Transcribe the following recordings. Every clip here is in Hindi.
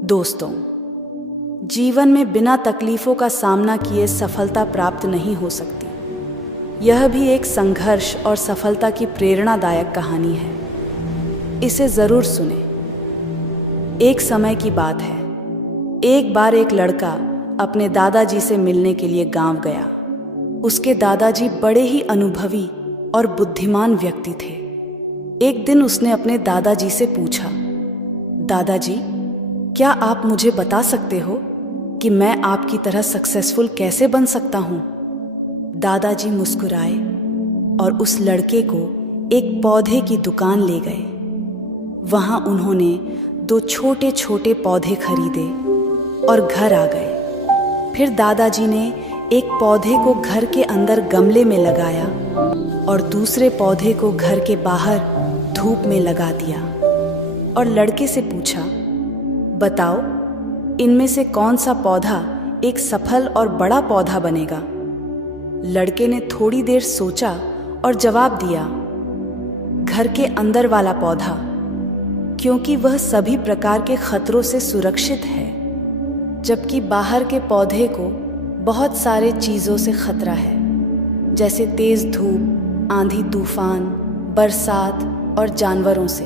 दोस्तों, जीवन में बिना तकलीफ़ों का सामना किए सफलता प्राप्त नहीं हो सकती। यह भी एक संघर्ष और सफलता की प्रेरणादायक कहानी है। इसे ज़रूर सुने। एक समय की बात है। एक बार एक लड़का अपने दादाजी से मिलने के लिए गांव गया। उसके दादाजी बड़े ही अनुभवी और बुद्धिमान व्यक्ति थे। एक दिन उसने अपने दादाजी से पूछा, दादाजी, क्या आप मुझे बता सकते हो कि मैं आपकी तरह सक्सेसफुल कैसे बन सकता हूँ? दादाजी मुस्कुराए और उस लड़के को एक पौधे की दुकान ले गए। वहाँ उन्होंने 2 छोटे छोटे पौधे खरीदे और घर आ गए। फिर दादाजी ने एक पौधे को घर के अंदर गमले में लगाया और दूसरे पौधे को घर के बाहर धूप में लगा दिया और लड़के से पूछा, बताओ, इनमें से कौन सा पौधा एक सफल और बड़ा पौधा बनेगा? लड़के ने थोड़ी देर सोचा और जवाब दिया, घर के अंदर वाला पौधा, क्योंकि वह सभी प्रकार के खतरों से सुरक्षित है, जबकि बाहर के पौधे को बहुत सारे चीज़ों से खतरा है, जैसे तेज धूप, आंधी तूफान, बरसात और जानवरों से।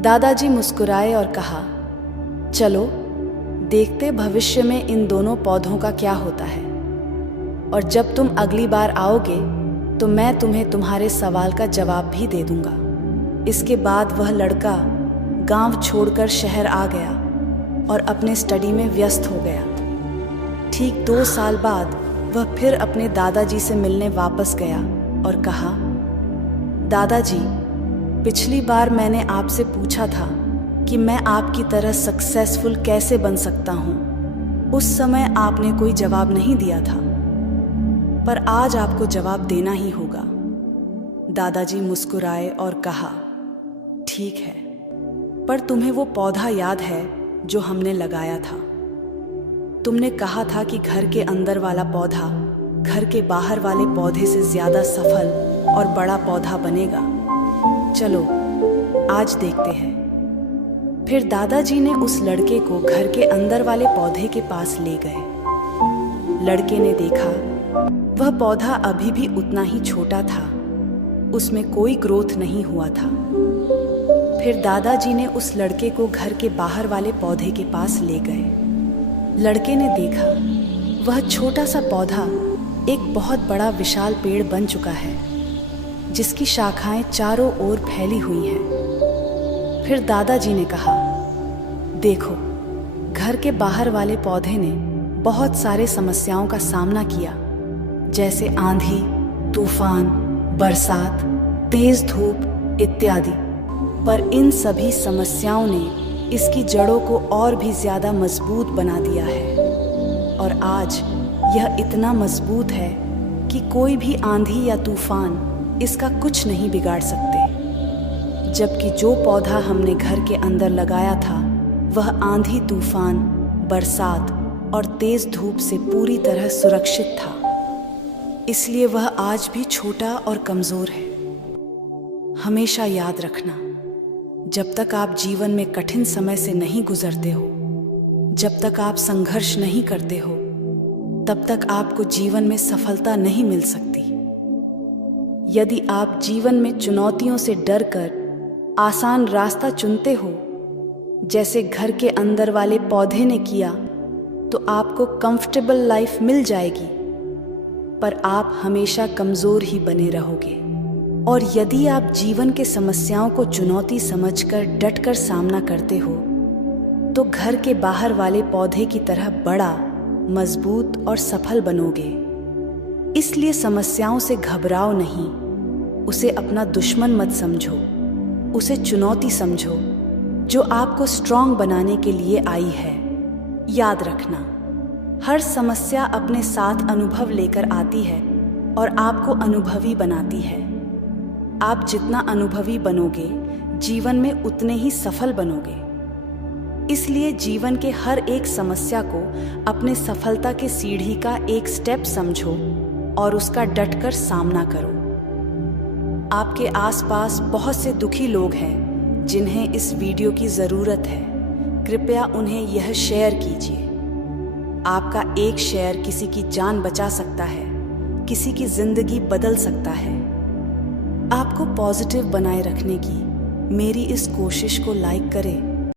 दादाजी मुस्कुराए और कहा, चलो देखते भविष्य में इन दोनों पौधों का क्या होता है, और जब तुम अगली बार आओगे तो मैं तुम्हें तुम्हारे सवाल का जवाब भी दे दूंगा। इसके बाद वह लड़का गांव छोड़कर शहर आ गया और अपने स्टडी में व्यस्त हो गया। ठीक 2 साल बाद वह फिर अपने दादाजी से मिलने वापस गया और कहा, दादाजी, पिछली बार मैंने आपसे पूछा था कि मैं आपकी तरह सक्सेसफुल कैसे बन सकता हूँ। उस समय आपने कोई जवाब नहीं दिया था, पर आज आपको जवाब देना ही होगा। दादाजी मुस्कुराए और कहा, ठीक है, पर तुम्हें वो पौधा याद है जो हमने लगाया था? तुमने कहा था कि घर के अंदर वाला पौधा घर के बाहर वाले पौधे से ज्यादा सफल और बड़ा पौधा बनेगा। चलो आज देखते हैं। फिर दादाजी ने उस लड़के को घर के अंदर वाले पौधे के पास ले गए। लड़के ने देखा वह पौधा अभी भी उतना ही छोटा था, उसमें कोई ग्रोथ नहीं हुआ था। फिर दादाजी ने उस लड़के को घर के बाहर वाले पौधे के पास ले गए। लड़के ने देखा वह छोटा सा पौधा एक बहुत बड़ा विशाल पेड़ बन चुका है, जिसकी शाखाएं चारों ओर फैली हुई हैं। फिर दादाजी ने कहा, देखो, घर के बाहर वाले पौधे ने बहुत सारे समस्याओं का सामना किया, जैसे आंधी, तूफान, बरसात, तेज धूप इत्यादि, पर इन सभी समस्याओं ने इसकी जड़ों को और भी ज्यादा मजबूत बना दिया है, और आज यह इतना मजबूत है कि कोई भी आंधी या तूफान इसका कुछ नहीं बिगाड़ सकते। जबकि जो पौधा हमने घर के अंदर लगाया था वह आंधी तूफान, बरसात और तेज धूप से पूरी तरह सुरक्षित था, इसलिए वह आज भी छोटा और कमजोर है। हमेशा याद रखना, जब तक आप जीवन में कठिन समय से नहीं गुजरते हो, जब तक आप संघर्ष नहीं करते हो, तब तक आपको जीवन में सफलता नहीं मिल सकती। यदि आप जीवन में चुनौतियों से डरकर आसान रास्ता चुनते हो, जैसे घर के अंदर वाले पौधे ने किया, तो आपको कंफर्टेबल लाइफ मिल जाएगी, पर आप हमेशा कमजोर ही बने रहोगे। और यदि आप जीवन के समस्याओं को चुनौती समझकर डटकर सामना करते हो, तो घर के बाहर वाले पौधे की तरह बड़ा, मजबूत और सफल बनोगे। इसलिए समस्याओं से घबराओ नहीं, उसे अपना दुश्मन मत समझो, उसे चुनौती समझो जो आपको स्ट्रांग बनाने के लिए आई है। याद रखना, हर समस्या अपने साथ अनुभव लेकर आती है और आपको अनुभवी बनाती है। आप जितना अनुभवी बनोगे, जीवन में उतने ही सफल बनोगे। इसलिए जीवन के हर एक समस्या को अपने सफलता के सीढ़ी का एक स्टेप समझो और उसका डटकर सामना करो। आपके आसपास बहुत से दुखी लोग हैं जिन्हें इस वीडियो की ज़रूरत है। कृपया उन्हें यह शेयर कीजिए। आपका एक शेयर किसी की जान बचा सकता है, किसी की जिंदगी बदल सकता है। आपको पॉजिटिव बनाए रखने की मेरी इस कोशिश को लाइक करें